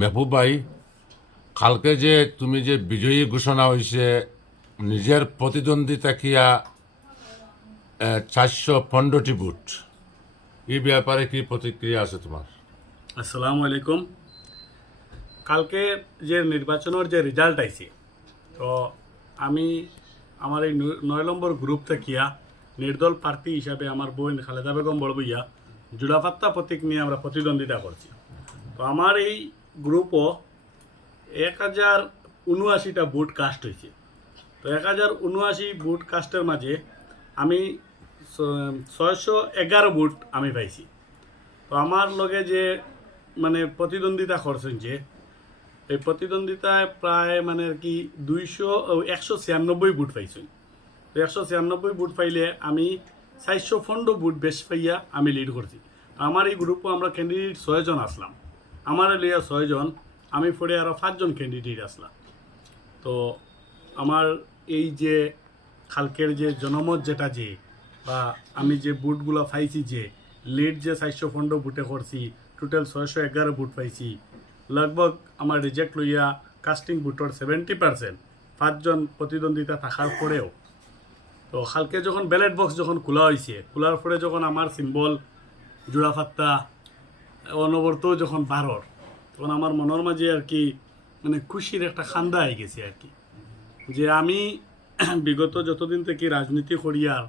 মেহবুব ভাই, কালকে যে তুমি যে বিজয়ী ঘোষণা হয়েছে নিজের প্রতিদ্বন্দ্বিতা কিয়া 415টি ভোট, এই ব্যাপারে কি প্রতিক্রিয়া আছে তোমার? আসসালামু আলাইকুম। কালকে যে নির্বাচনের যে রেজাল্ট আইছে, তো আমি আমার এই 9 নম্বর গ্রুপ থাকিয়া নির্দল প্রার্থী হিসাবে আমার বোন খালেদা বেগম বড়বইয়া জুড়াপাত্তা প্রতীক নিয়ে আমরা প্রতিদ্বন্দ্বিতা করছি। তো আমার এই গ্রুপও 1079টা ভোট কাস্ট হয়েছে। তো 1079 ভোট কাস্টের মাঝে আমি 611 ভোট আমি পাইছি। তো আমার লগে যে মানে প্রতিদ্বন্দ্বিতা করছেন, যে এই প্রতিদ্বন্দ্বিতায় প্রায় মানে আর কি 196 ভোট পাইছেন। তো 196 ভোট পাইলে আমি 415 ভোট বেশ পাইয়া আমি লিড করছি। আমার এই গ্রুপে আমরা ক্যান্ডিডেট 6 জন আসলাম, আমার লিয়া 6 জন, আমি পরে আরও 5 জন ক্যান্ডিডেট আসলাম। তো আমার এই যে কালকের যে জনমত যেটা যে বা আমি যে বুটগুলো পাইছি, যে লিড যে 415 বুটে করছি, টোটাল 611 বুট পাইছি। লগভগ আমার রিজেক্ট লইয়া কাস্টিং বুটর 70%, 5 জন প্রতিদ্বন্দ্বিতা থাকার পরেও। তো কালকে যখন ব্যালট বক্স যখন খোলা হয়েছে, খোলার পরে যখন আমার সিম্বল জোড়াফাত্তা অনবরত যখন বারর, তখন আমার মনের মাঝে আর কি মানে খুশির একটা খান্দা হয়ে গেছে আর কি, যে আমি বিগত যতদিন থেকে রাজনীতি করিয়ার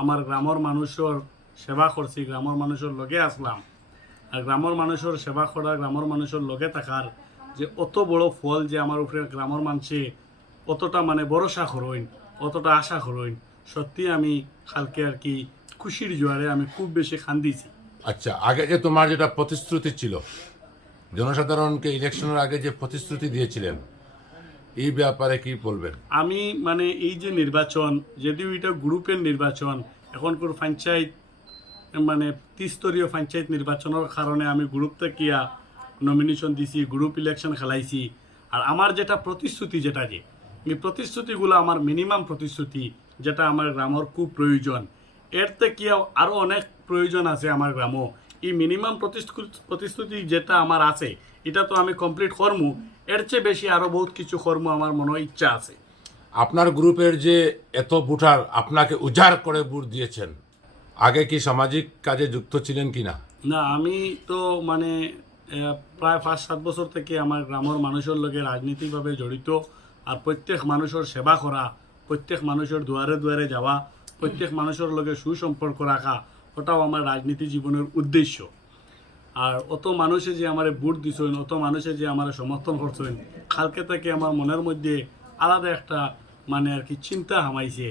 আমার গ্রামের মানুষের সেবা করছি, গ্রামের মানুষের লগে আসলাম। আর গ্রামের মানুষের সেবা করা, গ্রামের মানুষের লগে থাকার যে অত বড় ফল যে আমার উপরে গ্রামের মানুষে অতটা মানে ভরসা করইন, অতটা আশা করইন, সত্যি আমি কালকে আর কি খুশির জোয়ারে আমি খুব বেশি খান্দিছি। আচ্ছা, আগে যে তোমার যেটা প্রতিশ্রুতি ছিল, জনসাধারণকে ইলেকশনের আগে যে প্রতিশ্রুতি দিয়েছিলেন, এই ব্যাপারে কি বলবেন? আমি মানে এই যে নির্বাচন, যদিও এটা গ্রুপের নির্বাচন, এখনকার পঞ্চায়েত মানে ত্রিস্তরীয় পঞ্চায়েত নির্বাচনের কারণে আমি গ্রুপ থেকে নমিনেশন দিছি, গ্রুপ ইলেকশন খেলাইছি। আর আমার যেটা প্রতিশ্রুতি, যেটা যে এই প্রতিশ্রুতিগুলো আমার মিনিমাম প্রতিশ্রুতি, যেটা আমার গ্রামের খুব প্রয়োজন। এর থেকে আরও অনেক প্রয়োজন আছে আমার গ্রামও। এই মিনিমাম প্রতিশ্রুতি যেটা আমার আছে, এটা তো আমি কমপ্লিট করমু। এর চেয়ে বেশি আরও বহুত কিছু করমু আমার মনে ইচ্ছা আছে। আপনার গ্রুপের যে এত ভোটার আপনাকে উজাড় করে ভোট দিয়েছেন, আগে কি সামাজিক কাজে যুক্ত ছিলেন কিনা? না, আমি তো মানে প্রায় 5-7 বছর থেকে আমার গ্রামের মানুষের লগে রাজনীতিকভাবে জড়িত। আর প্রত্যেক মানুষের সেবা করা, প্রত্যেক মানুষের দুয়ারে দুয়ারে যাওয়া, প্রত্যেক মানুষের লগে সুসম্পর্ক রাখা, ওটাও আমার রাজনীতি জীবনের উদ্দেশ্য। আর অত মানুষে যে আমার ভোট দিছেন, অত মানুষে যে আমার সমর্থন করছেন, কালকে থেকে আমার মনের মধ্যে আলাদা একটা মানে আর কি চিন্তা হামাইছে,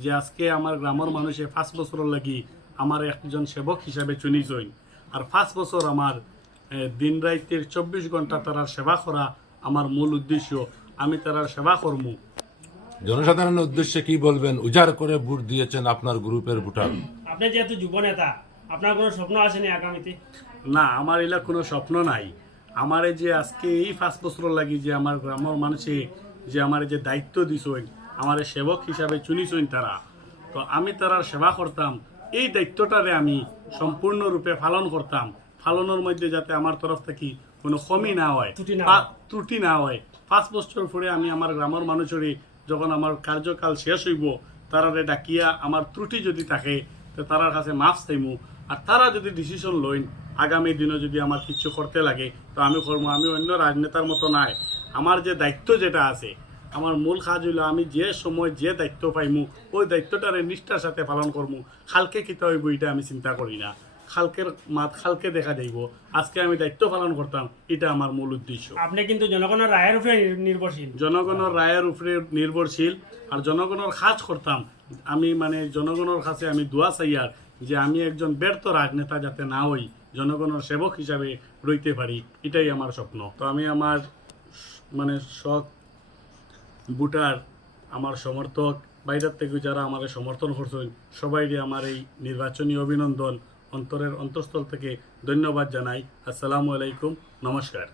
যে আজকে আমার গ্রামের মানুষে 5 বছর লাগি আমার একজন সেবক হিসাবে চুনিছেন। আর 5 বছর আমার দিন রাইতের 24 ঘন্টা তারার সেবা করা আমার মূল উদ্দেশ্য। আমি তারার সেবা করমু। জনসাধারণের উদ্দেশ্যে কি বলবেন? উজাড় করে ভোট দিয়েছেন আপনার গ্রুপের ভোটার। আপনি যেহেতু যুব নেতা, আপনার কোনো স্বপ্ন আসেনি আগামীতে? না, আমার এলা কোনো স্বপ্ন নাই। আমার এই যে আজকে এই 5 বছর লাগি যে আমার গ্রামের মানুষে যে আমার যে দায়িত্ব দিছেন, আমার সেবক হিসাবে চুনিছেন তারা, তো আমি তারার সেবা করতাম। এই দায়িত্বটারে আমি সম্পূর্ণরূপে পালন করতাম। পালনের মধ্যে যাতে আমার তরফ থেকে কোনো কমি না হয়, ত্রুটি না হয়। 5 বছর পরে আমি আমার গ্রামের মানুষের যখন আমার কার্যকাল শেষ হইব, তারারে ডাকিয়া আমার ত্রুটি যদি থাকে তো তারার কাছে মাফ চাইমু। আর তারা যদি ডিসিশন লইন আগামী দিনে যদি আমার কিছু করতে লাগে, তো আমি করবো। আমি অন্য রাজনেতার মতো নাই। আমার যে দায়িত্ব যেটা আছে, আমার মূল কাজ হইল আমি যে সময় যে দায়িত্ব পাইমু, ওই দায়িত্বটারে নিষ্ঠার সাথে পালন করবো। খালকে কিতা হইব এটা আমি চিন্তা করি না। খালকের মাত খালকে দেখা যাইব। আজকে আমি দায়িত্ব পালন করতাম, এটা আমার মূল উদ্দেশ্য। আপনি কিন্তু জনগণের রায়ের উপরে নির্ভরশীল। জনগণের রায়ের উপরে নির্ভরশীল আর জনগণের কাজ করতাম। আমি মানে জনগণের কাছে আমি দোয়া চাইয়ার যে আমি একজন ব্যর্থ রাজনেতা যাতে না হই, জনগণের সেবক হিসাবে রইতে পারি, এটাই আমার স্বপ্ন। তো আমি আমার মানে সৎ ভোটার, আমার সমর্থক, বাইরের থেকে যারা আমার সমর্থন করছেন, সবাইকে আমার এই নির্বাচনী অভিনন্দন অন্তরের অন্তঃস্থল থেকে ধন্যবাদ জানাই। আসসালামু আলাইকুম, নমস্কার।